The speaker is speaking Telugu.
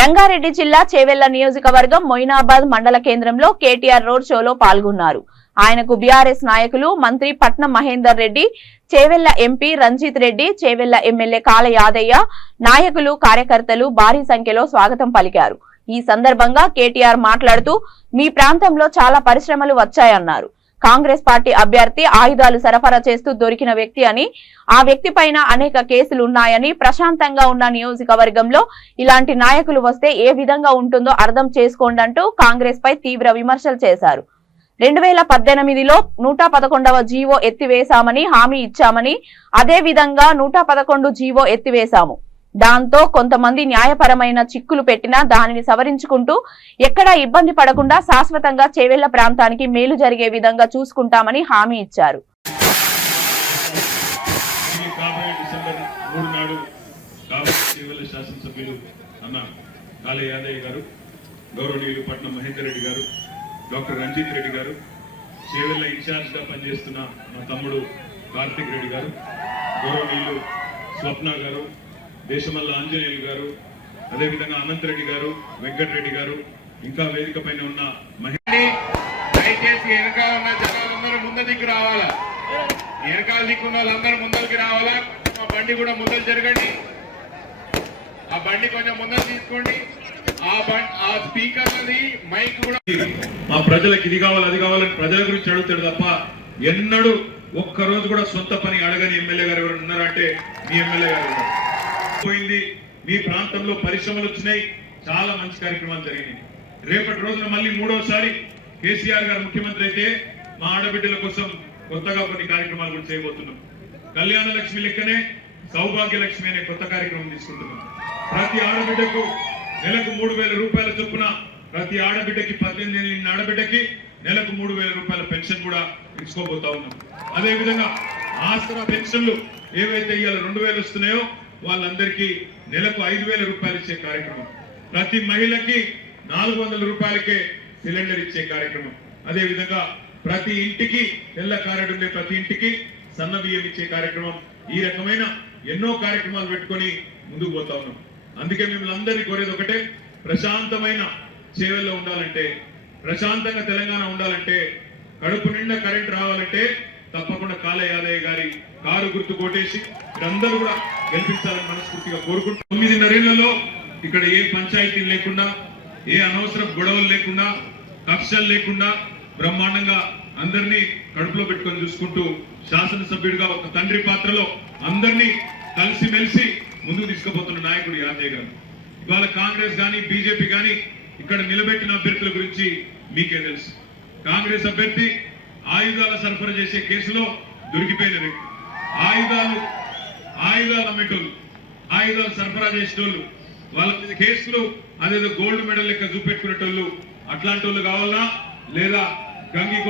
రంగారెడ్డి జిల్లా చేవెళ్ల నియోజకవర్గం మొయినాబాద్ మండల కేంద్రంలో కేటీఆర్ రోడ్ షోలో పాల్గొన్నారు. ఆయనకు బీఆర్ఎస్ నాయకులు మంత్రి పట్నం మహేందర్ రెడ్డి, చేవెళ్ల ఎంపీ రంజిత్ రెడ్డి, చేవెళ్ల ఎమ్మెల్యే కాల యాదయ్య, నాయకులు కార్యకర్తలు భారీ సంఖ్యలో స్వాగతం పలికారు. ఈ సందర్భంగా కేటీఆర్ మాట్లాడుతూ మీ ప్రాంతంలో చాలా పరిశ్రమలు వచ్చాయన్నారు. కాంగ్రెస్ పార్టీ అభ్యర్థి ఆయుధాలు సరఫరా చేస్తూ దొరికిన వ్యక్తి అని, ఆ వ్యక్తి పైన అనేక కేసులు ఉన్నాయని, ప్రశాంతంగా ఉన్న నియోజకవర్గంలో ఇలాంటి నాయకులు వస్తే ఏ విధంగా ఉంటుందో అర్థం చేసుకోండి అంటూ కాంగ్రెస్ పై తీవ్ర విమర్శలు చేశారు. 2018లో 111వ జీవో ఎత్తివేశామని హామీ ఇచ్చామని, అదే విధంగా 111 జీవో ఎత్తివేశాము. దాంతో కొంతమంది న్యాయపరమైన చిక్కులు పెట్టినా దానిని సవరించుకుంటూ ఎక్కడా ఇబ్బంది పడకుండా శాశ్వతంగా చేవెళ్ల ప్రాంతానికి మేలు జరిగే విధంగా చూసుకుంటామని హామీ ఇచ్చారు. డాక్టర్ రంజిత్ రెడ్డి గారు, చేవెళ్ల ఇన్ఛార్జ్ గా పనిచేస్తున్న మా తమ్ముడు కార్తిక్ రెడ్డి గారు, గౌరవనీయులు స్వప్న గారు, దేశమల్ల ఆంజనేయులు గారు, అదేవిధంగా అనంత్ రెడ్డి గారు, వెంకటరెడ్డి గారు, ఇంకా వేదిక పైన ఉన్న దయచేసి వెనకాల ఉన్న జనాలందరూ ముందు దిక్కు రావాలా, వెనకాల దిక్కున్న వాళ్ళందరూ ముందరికి రావాలా. మా బండి కూడా ముందరు జరగండి, ఆ బండి కొంచెం ముందరు తీసుకోండి. ఆ స్పీకర్ అది మైక్ కూడా మా ప్రజలకు ఇది కావాలి అది కావాలని ప్రజల గురించి అడుగుతాడు తప్ప ఎన్నడూ ఒక్కరోజు కూడా సొంత పని అడగని ఎమ్మెల్యే గారు ఎవరు ఉన్నారంటే మీ ఎమ్మెల్యే గారు పోయింది. మీ ప్రాంతంలో పరిశ్రమలు వచ్చినాయి, చాలా మంచి కార్యక్రమాలు జరిగినాయి. రేపటి రోజున మళ్ళీ మూడోసారి కేసీఆర్ గారు ముఖ్యమంత్రి అయితే మా ఆడబిడ్డల కోసం కొత్తగా కొన్ని కార్యక్రమాలు కూడా చేయబోతున్నాం. కళ్యాణ లక్ష్మి లెక్కనే సౌభాగ్య లక్ష్మి అనే కొత్త కార్యక్రమం తీసుకుంటున్నాం. ప్రతి ఆడబిడ్డకు నెలకు 3,000 రూపాయల చొప్పున, ప్రతి ఆడబిడ్డకి 18 ఏళ్ళ ఆడబిడ్డకి నెలకు 3,000 రూపాయల పెన్షన్ కూడా ఇచ్చుకోబోతా ఉన్నాం. అదేవిధంగా ఆసరా పెన్షన్లు ఏవైతే ఇవాళ 2,000 వస్తున్నాయో వాళ్ళందరికీ నెలకు 5,000 రూపాయలు ఇచ్చే కార్యక్రమం. ప్రతి మహిళకి 400 రూపాయలకే సిలిండర్ ఇచ్చే కార్యక్రమం. అదేవిధంగా ప్రతి ఇంటికి తెల్ల కారెడు ఉండే ప్రతి ఇంటికి సన్న బియ్యం ఇచ్చే కార్యక్రమం. ఈ రకమైన ఎన్నో కార్యక్రమాలు పెట్టుకొని ముందుకు పోతా ఉన్నాం. అందుకే మిమ్మల్ని అందరినీ కోరేది ఒకటే, ప్రశాంతమైన చేవెళ్లలో ఉండాలంటే, ప్రశాంతంగా తెలంగాణ ఉండాలంటే, కడుపు నిండా కరెంట్ రావాలంటే తప్పకుండా కాల యాదయ్య గారి కారు గుర్తు కోటేసి అందరూ కూడా గెలిపించాలని మనస్ఫూర్తిగా కోరుకుంటూ 9.5 ఏళ్లలో ఇక్కడ ఏ పంచాయతీలు లేకుండా, ఏ అనవసర గొడవలు లేకుండా, కక్షలు లేకుండా బ్రహ్మాండంగా అందరినీ కడుపులో పెట్టుకొని చూసుకుంటూ శాసనసభ్యుడిగా ఒక తండ్రి పాత్రలో అందరినీ కలిసిమెలిసి ముందుకు తీసుకుపోతున్న నాయకుడు యాదయ్య గారు. ఇవాళ కాంగ్రెస్ కానీ బీజేపీ కానీ ఇక్కడ నిలబెట్టిన అభ్యర్థుల గురించి మీకే తెలుసు. కాంగ్రెస్ అభ్యర్థి ఆయుధాల సరఫరా చేసే కేసులో దొరికిపోయిన వ్యక్తి, ఆయుధాలు అమ్మేటోళ్ళు, ఆయుధాలు సరఫరా చేసేటోళ్ళు, వాళ్ళ మీద కేసులు అదేదో గోల్డ్ మెడల్ లెక్క చూపెట్టుకునేటోళ్ళు, అట్లాంటి వాళ్ళు కావాలా లేదా గంగి